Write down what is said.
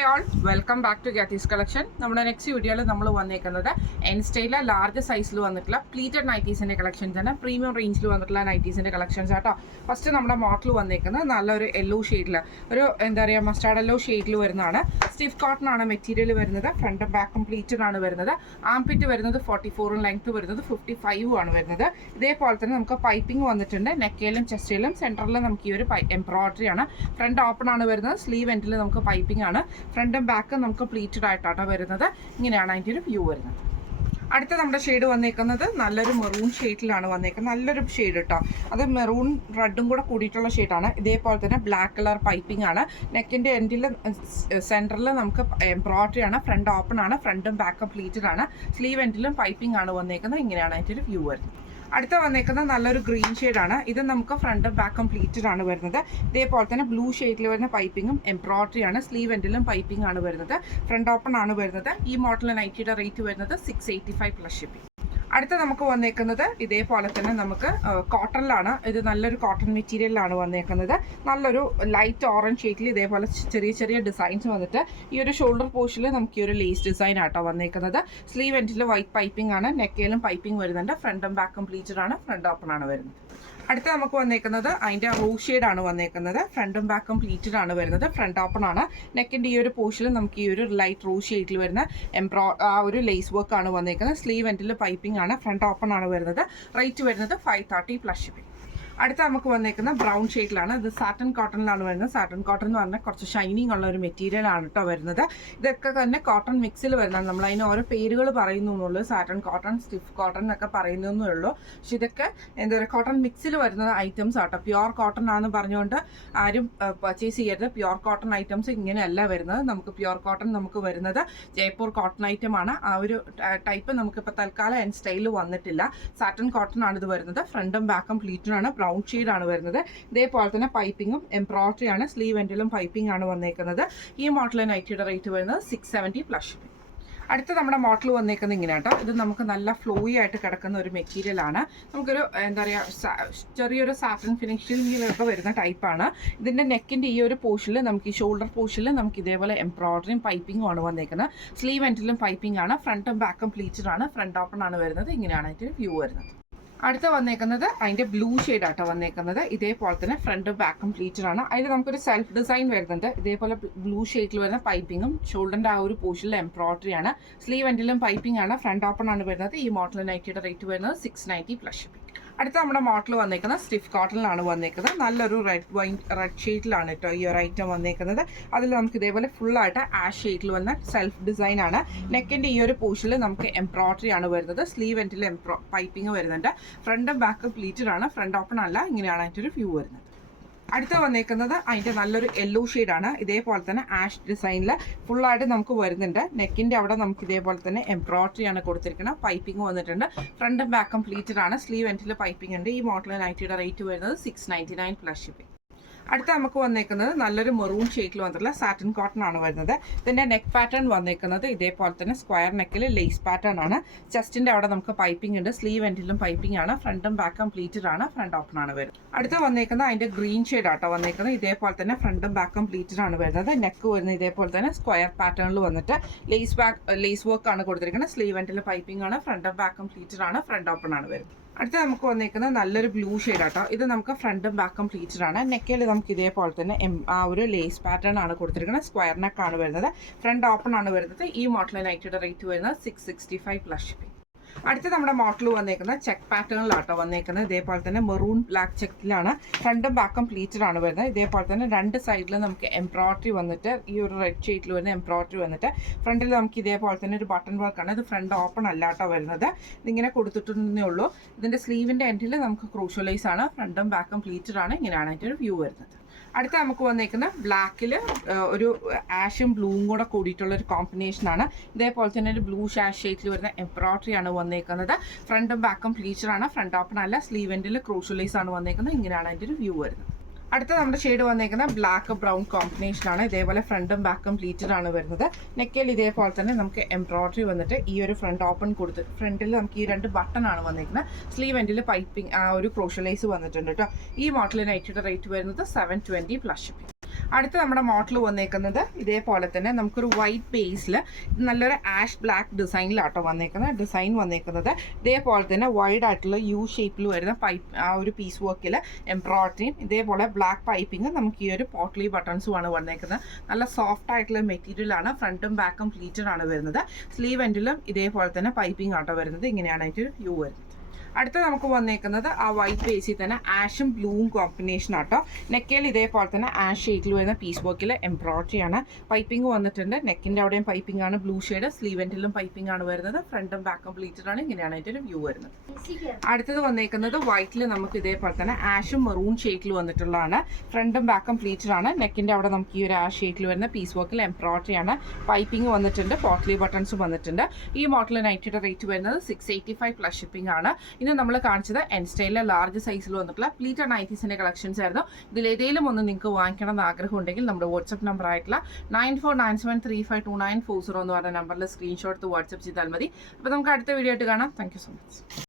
Hi all, welcome back to Gathee's collection. നമ്മുടെ next വീഡിയോയിൽ നമ്മൾ വന്നേക്കുന്നത് എൻ സ്റ്റൈലിലെ ലാർജ് സൈസിൽ വന്നിട്ടുള്ള പ്ലീറ്റഡ് നൈറ്റീസിൻ്റെ കളക്ഷൻസ് ആണ്. പ്രീമിയം റേഞ്ചിൽ വന്നിട്ടുള്ള നൈറ്റീസിൻ്റെ കളക്ഷൻസ് ആട്ടോ. ഫസ്റ്റ് നമ്മുടെ മോഡൽ വന്നേക്കുന്നത് നല്ലൊരു യെല്ലോ ഷെയ്ഡിൽ, ഒരു എന്താ പറയുക മസ്റ്റാർഡ് യെല്ലോ ഷെയ്ഡിൽ വരുന്നതാണ്. സ്റ്റിഫ് കോട്ടൺ ആണ് മെറ്റീരിയൽ വരുന്നത്. ഫ്രണ്ടും ബാക്കും പ്ലീറ്റഡ് ആണ് വരുന്നത്. ആംപിറ്റ് വരുന്നത് 44, ലെങ്ത് വരുന്നത് 55 ആണ് വരുന്നത്. ഇതേപോലെ തന്നെ നമുക്ക് പൈപ്പിംഗ് വന്നിട്ടുണ്ട്. നെക്കയിലും ചെസ്റ്റിലും സെൻറ്ററിലും നമുക്ക് ഈ ഒരു എംബ്രോയിഡറി ആണ്. ഫ്രണ്ട് ഓപ്പൺ ആണ് വരുന്നത്. സ്ലീവ് എൻഡിൽ നമുക്ക് പൈപ്പിംഗ് ആണ്. ഫ്രണ്ടും ബാക്കും നമുക്ക് പ്ലീറ്റഡ് ആയിട്ടാണ് വരുന്നത്. ഇങ്ങനെയാണ് അതിൻ്റെ ഒരു വ്യൂ വരുന്നത്. അടുത്ത നമ്മുടെ ഷെയ്ഡ് വന്നേക്കുന്നത് നല്ലൊരു മെറൂൺ ഷെയ്ഡിലാണ് വന്നേക്കുന്നത്. നല്ലൊരു ഷെയ്ഡ് കേട്ടോ, അത് മെറൂൺ റെഡും കൂടെ കൂടിയിട്ടുള്ള ഷെയ്ഡാണ്. ഇതേപോലെ തന്നെ ബ്ലാക്ക് കളർ പൈപ്പിംഗ് ആണ്. നെക്കിൻ്റെ എൻഡിൽ സെൻറ്ററിൽ നമുക്ക് എംബ്രോയിഡറി ആണ്. ഫ്രണ്ട് ഓപ്പൺ ആണ്. ഫ്രണ്ടും ബാക്കും പ്ലീറ്റഡ് ആണ്. സ്ലീവ് എൻഡിലും പൈപ്പിംഗ് ആണ് വന്നേക്കുന്നത്. ഇങ്ങനെയാണ് അതിൻ്റെ ഒരു വ്യൂ വരുന്നത്. അടുത്ത വന്നേക്കുന്നത് നല്ലൊരു ഗ്രീൻ ഷെയ്ഡാണ്. ഇത് നമുക്ക് ഫ്രണ്ടും ബാക്കും പ്ലീറ്റഡ് ആണ് വരുന്നത്. ഇതേപോലെ തന്നെ ബ്ലൂ ഷെയ്ഡിൽ വരുന്ന പൈപ്പിങ്ങും എംബ്രോയിഡറി ആണ്. സ്ലീവ് എൻഡിലും പൈപ്പിംഗ് ആണ് വരുന്നത്. ഫ്രണ്ട് ഓപ്പൺ ആണ് വരുന്നത്. ഈ മോഡൽ നൈറ്റിയുടെ റേറ്റ് വരുന്നത് 685 പ്ലസ് ഷിപ്പിംഗ്. അടുത്ത നമുക്ക് വന്നേക്കുന്നത് ഇതേപോലെ തന്നെ നമുക്ക് കോട്ടണിലാണ്. ഇത് നല്ലൊരു കോട്ടൺ മെറ്റീരിയലിലാണ് വന്നേക്കുന്നത്. നല്ലൊരു ലൈറ്റ് ഓറഞ്ച് ഷെയ്ഡിൽ ഇതേപോലെ ചെറിയ ചെറിയ ഡിസൈൻസ് വന്നിട്ട് ഈ ഒരു ഷോൾഡർ പോർഷനിൽ നമുക്ക് ഈ ഒരു ലേസ് ഡിസൈൻ ആട്ടോ വന്നേക്കുന്നത്. സ്ലീവ് എൻഡിൽ വൈറ്റ് പൈപ്പിംഗ് ആണ്. നെക്കയിലും പൈപ്പിംഗ് വരുന്നുണ്ട്. ഫ്രണ്ടും ബാക്കും പ്ലീറ്റഡ് ആണ്. ഫ്രണ്ട് ഓപ്പൺ ആണ് വരുന്നത്. അടുത്ത നമുക്ക് വന്നേക്കുന്നത് അതിൻ്റെ റോസ് ഷെയ്ഡാണ് വന്നേക്കുന്നത്. ഫ്രണ്ടും ബാക്കും പ്ലീറ്റഡ് ആണ് വരുന്നത്. ഫ്രണ്ട് ഓപ്പൺ ആണ്. നെക്കിൻ്റെ ഈ ഒരു പോർഷനിൽ നമുക്ക് ഈ ഒരു ലൈറ്റ് റോസ് ഷെയ്ഡിൽ വരുന്ന ഒരു ലേസ് വർക്ക് ആണ് വന്നേക്കുന്നത്. സ്ലീവ് എൻഡിൽ പൈപ്പിംഗ് ആണ്. ഫ്രണ്ട് ഓപ്പൺ ആണ് വരുന്നത്. റേറ്റ് വരുന്നത് 530 പ്ലസ് ഷിപ്പിംഗ്. അടുത്ത നമുക്ക് വന്നേക്കുന്ന ബ്രൗൺ ഷെയ്ഡിലാണ്. ഇത് സാറ്റൻ കോട്ടണിലാണ് വരുന്നത്. സാറ്റൻ കോട്ടൺ എന്ന് പറഞ്ഞാൽ കുറച്ച് ഷൈനിങ് ഉള്ള ഒരു മെറ്റീരിയൽ ആണ് കേട്ടോ വരുന്നത്. ഇതൊക്കെ തന്നെ കോട്ടൺ മിക്സിൽ വരുന്നതാണ്. നമ്മൾ അതിന് ഓരോ പേരുകൾ പറയുന്നു എന്നുള്ളൂ. സാറ്റൻ കോട്ടൺ, സ്റ്റിഫ് കോട്ടൺ എന്നൊക്കെ പറയുന്നേ ഉള്ളൂ. പക്ഷെ ഇതൊക്കെ എന്താ പറയുക കോട്ടൺ മിക്സിൽ വരുന്ന ഐറ്റംസ് ആട്ടോ. പ്യുവർ കോട്ടൺ ആണെന്ന് പറഞ്ഞുകൊണ്ട് ആരും പർച്ചേസ് ചെയ്യരുത്. പ്യുവർ കോട്ടൺ ഐറ്റംസ് ഇങ്ങനെയല്ല വരുന്നത്. നമുക്ക് പ്യുവർ കോട്ടൺ നമുക്ക് വരുന്നത് ജയ്പൂർ കോട്ടൺ ഐറ്റം ആണ്. ആ ഒരു ടൈപ്പ് നമുക്കിപ്പോൾ തൽക്കാലം എൻ സ്റ്റൈലിൽ വന്നിട്ടില്ല. സാറ്റൻ കോട്ടൺ ആണ് ഇത് വരുന്നത്. ഫ്രണ്ടും ബാക്കും പ്ലീറ്റഡ് ആണ്. ബ്രൗൺ ഷെയ്ഡാണ് വരുന്നത്. ഇതേപോലെ തന്നെ പൈപ്പിങ്ങും എംബ്രോയിഡറി ആണ്. സ്ലീവ് എൻഡിലും പൈപ്പിംഗ് ആണ് വന്നേക്കുന്നത്. ഈ മോഡൽ നൈറ്റിയുടെ റേറ്റ് വരുന്നത് 670 പ്ലസ്. അടുത്ത നമ്മുടെ മോഡൽ വന്നേക്കുന്നത് ഇങ്ങനെ കേട്ടോ. ഇത് നമുക്ക് നല്ല ഫ്ലോയി ആയിട്ട് കിടക്കുന്ന ഒരു മെറ്റീരിയൽ ആണ്. നമുക്കൊരു എന്താ പറയുക ചെറിയൊരു സാറ്റൻ ഫിനിഷിങ്ങിലൊക്കെ വരുന്ന ടൈപ്പാണ്. ഇതിൻ്റെ നെക്കിൻ്റെ ഈ ഒരു പോർഷനിൽ നമുക്ക് ഈ ഷോൾഡർ പോർഷനിൽ നമുക്ക് ഇതേപോലെ എംബ്രോയിഡറിയും പൈപ്പിങ്ങും ആണ് വന്നേക്കുന്നത്. സ്ലീവ് എൻഡിലും പൈപ്പിംഗ് ആണ്. ഫ്രണ്ടും ബാക്കും പ്ലീറ്റഡ് ആണ്. ഫ്രണ്ട് ഓപ്പൺ ആണ് വരുന്നത്. ഇങ്ങനെയാണ് അതിൻ്റെ വ്യൂ വരുന്നത്. അടുത്ത വന്നേക്കുന്നത് അതിൻ്റെ ബ്ലൂ ഷെയ്ഡാട്ടോ വന്നേക്കുന്നത്. ഇതേപോലെ തന്നെ ഫ്രണ്ടും ബാക്കും പ്ലീറ്റഡ് ആണ്. അതിൽ നമുക്കൊരു സെൽഫ് ഡിസൈൻ വരുന്നുണ്ട്. ഇതേപോലെ ബ്ലൂ ഷെയ്ഡിൽ വരുന്ന പൈപ്പിങ്ങും ഷോൾഡറിൻ്റെ ആ ഒരു പോർഷനിൽ എംബ്രോയിഡറി ആണ്. സ്ലീവ് എൻഡിലും പൈപ്പിംഗ് ആണ്. ഫ്രണ്ട് ഓപ്പൺ ആണ് വരുന്നത്. ഈ മോഡൽ നൈറ്റിയുടെ റേറ്റ് വരുന്നത് 690 പ്ലസ് ഷിപ്പിംഗ്. അടുത്ത നമ്മുടെ മോഡൽ വന്നേക്കുന്നത് സ്റ്റിഫ് കോട്ടണിലാണ് വന്നേക്കുന്നത്. നല്ലൊരു റെഡ് ഷെയ്ഡിലാണ് കേട്ടോ ഈ ഒരു ഐറ്റം വന്നേക്കുന്നത്. അതിൽ നമുക്ക് ഇതേപോലെ ഫുള്ളായിട്ട് ആഷ് ഷെയ്ഡിൽ വന്ന സെൽഫ് ഡിസൈൻ ആണ്. നെക്കിൻ്റെ ഈ ഒരു പോർഷനിൽ നമുക്ക് എംബ്രോയിഡറി ആണ് വരുന്നത്. സ്ലീവ് എൻഡിൽ പൈപ്പിംഗ് വരുന്നുണ്ട്. ഫ്രണ്ടും ബാക്കും പ്ലീറ്റഡ് ആണ്. ഫ്രണ്ട് ഓപ്പൺ അല്ല. ഇങ്ങനെയാണ് അതിൻ്റെ ഒരു വ്യൂ വരുന്നത്. അടുത്ത വന്നേക്കുന്നത് അതിൻ്റെ നല്ലൊരു യെല്ലോ ഷെയ്ഡാണ്. ഇതേപോലെ തന്നെ ആഷ് ഡിസൈനിൽ ഫുള്ളായിട്ട് നമുക്ക് വരുന്നുണ്ട്. നെക്കിൻ്റെ അവിടെ നമുക്ക് ഇതേപോലെ തന്നെ എംബ്രോയിഡറി ആണ് കൊടുത്തിരിക്കുന്നത്. പൈപ്പിംഗ് വന്നിട്ടുണ്ട്. ഫ്രണ്ടും ബാക്കും പ്ലീറ്റഡ് ആണ്. സ്ലീവ് എൻഡിൽ പൈപ്പിംഗ് ഉണ്ട്. ഈ മോഡൽ നൈറ്റിയുടെ റേറ്റ് വരുന്നത് 699 പ്ലസ് ഷിപ്പിംഗ്. അടുത്ത നമുക്ക് വന്നേക്കുന്നത് നല്ലൊരു മെറൂൺ ഷെയ്ഡിൽ വന്നിട്ടുള്ള സാറ്റിൻ കോട്ടൺ ആണ് വരുന്നത്. ഇതിൻ്റെ നെക്ക് പാറ്റേൺ വന്നേക്കുന്നത് ഇതേപോലെ തന്നെ സ്ക്വയർ നെക്കിൽ ലേസ് പാറ്റേൺ ആണ്. ചെസ്റ്റിൻ്റെ അവിടെ നമുക്ക് പൈപ്പിംഗ് ഉണ്ട്. സ്ലീവ് എൻഡിലും പൈപ്പിംഗ് ആണ്. ഫ്രണ്ടും ബാക്കും പ്ലീറ്റഡ് ആണ്. ഫ്രണ്ട് ഓപ്പൺ ആണ് വരുന്നത്. അടുത്ത വന്നേക്കുന്നത് അതിൻ്റെ ഗ്രീൻ ഷെയ്ഡ് ആട്ടോ വന്നേക്കുന്നത്. ഇതേപോലെ തന്നെ ഫ്രണ്ടും ബാക്കും പ്ലീറ്റഡ് ആണ് വരുന്നത്. നെക്ക് വരുന്നത് ഇതേപോലെ തന്നെ സ്ക്വയർ പാറ്റേണിൽ വന്നിട്ട് ലേസ് വർക്ക് ആണ് കൊടുത്തിരിക്കുന്നത്. സ്ലീവ് എൻഡിൽ പൈപ്പിംഗ് ആണ്. ഫ്രണ്ടും ബാക്കും പ്ലീറ്റഡ് ആണ്. ഫ്രണ്ട് ഓപ്പൺ ആണ് വരുന്നത്. അടുത്ത നമുക്ക് വന്നേക്കുന്നത് നല്ലൊരു ബ്ലൂ ഷെയ്ഡ് ആട്ടോ. ഇത് നമുക്ക് ഫ്രണ്ടും ബാക്കും പ്ലീറ്റഡ് ആണ്. നെക്കിൽ നമുക്ക് ഇതേപോലെ തന്നെ ആ ഒരു ലേസ് പാറ്റേൺ ആണ് കൊടുത്തിരിക്കുന്നത്. സ്ക്വയർ നെക്കാണ് വരുന്നത്. ഫ്രണ്ട് ഓപ്പൺ ആണ് വരുന്നത്. ഈ മോഡൽ നൈറ്റിയുടെ റേറ്റ് വരുന്നത് 665 പ്ലസ് ഷിപ്പിംഗ്. അടുത്ത നമ്മുടെ മോഡൽ വന്നേക്കുന്നത് ചെക്ക് പാറ്റേണിലാട്ടോ വന്നേക്കുന്നത്. ഇതേപോലെ തന്നെ മെറൂൺ ബ്ലാക്ക് ചെക്കിലാണ്. ഫ്രണ്ടും ബാക്കും പ്ലീറ്റഡ് ആണ് വരുന്നത്. ഇതേപോലെ തന്നെ രണ്ട് സൈഡിൽ നമുക്ക് എംബ്രോയിഡറി വന്നിട്ട് ഈ ഒരു റെഡ് ഷെയ്ഡിൽ വരുന്ന എംബ്രോയിഡറി വന്നിട്ട് ഫ്രണ്ടിൽ നമുക്ക് ഇതേപോലെ തന്നെ ഒരു ബട്ടൺ വർക്കാണ്. ഇത് ഫ്രണ്ട് ഓപ്പൺ അല്ലാട്ടോ വരുന്നത്. ഇതിങ്ങനെ കൊടുത്തിട്ടുണ്ടെന്നേ ഉള്ളൂ. ഇതിൻ്റെ സ്ലീവിൻ്റെ എൻഡിൽ നമുക്ക് ക്രൂഷ്യൽ ലേസ് ആണ്. ഫ്രണ്ടും ബാക്കും പ്ലീറ്റഡ് ആണ്. ഇങ്ങനെയാണ് അതിൻ്റെ ഒരു വ്യൂ വരുന്നത്. അടുത്ത നമുക്ക് വന്നേക്കുന്ന ബ്ലാക്കിൽ ഒരു ആഷും ബ്ലൂവും കൂടെ കൂടിയിട്ടുള്ളൊരു കോമ്പിനേഷനാണ്. ഇതേപോലെ തന്നെ ഒരു ബ്ലൂ ഷാഷ് ഷെയ്ഡിൽ വരുന്ന എംബ്രോയിഡറി ആണ് വന്നേക്കുന്നത്. ഫ്രണ്ടും ബാക്കും പ്ലീറ്റഡ് ആണ്. ഫ്രണ്ട് ഓപ്പൺ അല്ല. സ്ലീവ് എൻഡിൽ ക്രൂഷ്യൽ ലേസ് ആണ് വന്നേക്കുന്നത്. ഇങ്ങനെയാണ് അതിൻ്റെ ഒരു വ്യൂ വരുന്നത്. അടുത്ത നമ്മുടെ ഷെയ്ഡ് വന്നേക്കുന്നത് ബ്ലാക്ക് ബ്രൗൺ കോമ്പിനേഷനാണ്. ഇതേപോലെ ഫ്രണ്ടും ബാക്കും പ്ലീറ്റഡ് ആണ് വരുന്നത്. നെക്കിൽ ഇതേപോലെ തന്നെ നമുക്ക് എംബ്രോയിഡറി വന്നിട്ട് ഈ ഒരു ഫ്രണ്ട് ഓപ്പൺ കൊടുത്ത് ഫ്രണ്ടിൽ നമുക്ക് ഈ രണ്ട് ബട്ടൺ ആണ് വന്നേക്കുന്നത്. സ്ലീവ് എൻഡിൽ പൈപ്പിംഗ് ആ ഒരു ക്രോഷ്യൽ ലേസ് വന്നിട്ടുണ്ട് കേട്ടോ. ഈ മോഡൽ നൈറ്റിയുടെ റേറ്റ് വരുന്നത് 720 പ്ലസ് ഷിപ്പിംഗ്. അടുത്ത നമ്മുടെ മോഡൽ വന്നേക്കുന്നത് ഇതേപോലെ തന്നെ നമുക്കൊരു വൈറ്റ് ബേസിൽ നല്ലൊരു ആഷ് ബ്ലാക്ക് ഡിസൈനിലാട്ടോ വന്നേക്കുന്നത്. ഡിസൈൻ വന്നേക്കുന്നത് ഇതേപോലെ തന്നെ വൈഡ് ആയിട്ടുള്ള യു ഷേപ്പിൽ വരുന്ന പൈപ്പ് ആ ഒരു പീസ് വർക്കിൽ എംബ്രോയിഡറിയും ഇതേപോലെ ബ്ലാക്ക് പൈപ്പിങ് നമുക്ക് ഈ ഒരു പോട്ട്ലി ബട്ടൺസുമാണ് വന്നേക്കുന്നത്. നല്ല സോഫ്റ്റ് ആയിട്ടുള്ള മെറ്റീരിയലാണ്. ഫ്രണ്ടും ബാക്കും പ്ലീറ്റഡ് ആണ് വരുന്നത്. സ്ലീവ് എൻഡിലും ഇതേപോലെ തന്നെ പൈപ്പിംഗ് ആട്ടോ വരുന്നത്. ഇങ്ങനെയാണ് അതിൻ്റെ ഒരു യു വരുന്നത്. അടുത്ത നമുക്ക് വന്നേക്കുന്നത് ആ വൈറ്റ് ബേസിൽ തന്നെ ആഷും ബ്ലൂവും കോമ്പിനേഷൻ ആട്ടോ. നെക്കയിൽ ഇതേപോലെ തന്നെ ആഷ് ഷെയ്ഡിൽ വരുന്ന പീസ് വർക്കിൽ എംബ്രോയിഡറിയാണ്. പൈപ്പിംഗ് വന്നിട്ടുണ്ട്. നെക്കിൻ്റെ അവിടെയും പൈപ്പിംഗ് ആണ് ബ്ലൂ ഷെയ്ഡ്. സ്ലീവ് എൻഡിലും പൈപ്പിംഗ് ആണ് വരുന്നത്. ഫ്രണ്ടും ബാക്കും പ്ലീറ്റഡ് ആണ്. ഇങ്ങനെയാണ് അതിൻ്റെ ഒരു വ്യൂ വരുന്നത്. അടുത്തത് വന്നേക്കുന്നത് വൈറ്റിൽ നമുക്ക് ഇതേപോലെ തന്നെ ആഷും മെറൂൺ ഷെയ്ഡിൽ വന്നിട്ടുള്ളതാണ്. ഫ്രണ്ടും ബാക്കും പ്ലീറ്റഡ് ആണ്. നെക്കിൻ്റെ അവിടെ നമുക്ക് ഈ ഒരു ആഷ് ഷെയ്ഡിൽ വരുന്ന പീസ് വർക്കിൽ എംബ്രോയിഡറിയാണ്. പൈപ്പിംഗ് വന്നിട്ടുണ്ട്. പോട്ട്ലി ബട്ടൺസും വന്നിട്ടുണ്ട്. ഈ മോഡൽ നൈറ്റിയുടെ റേറ്റ് വരുന്നത് 685 പ്ലസ് ഷിപ്പിംഗ് ആണ്. ഇനി നമ്മൾ കാണിച്ചത് എൻ സ്റ്റൈലിലെ ലാർജ് സൈസിൽ വന്നിട്ടുള്ള പ്ലീറ്റഡ് നൈറ്റീസിൻ്റെ കളക്ഷൻസ് ആയിരുന്നു. ഇതിലേതെങ്കിലും ഒന്ന് നിങ്ങൾക്ക് വാങ്ങിക്കണം എന്ന് ആഗ്രഹം ഉണ്ടെങ്കിൽ നമ്മുടെ വാട്സ്ആപ്പ് നമ്പർ ആയിട്ടുള്ള 9497352940 എന്ന് പറഞ്ഞ നമ്പറിൽ സ്ക്രീൻഷോട്ട് വാട്സ്ആപ്പ് ചെയ്താൽ മതി. അപ്പോൾ നമുക്ക് അടുത്ത വീഡിയോ ആയിട്ട് കാണാം. Thank you so much.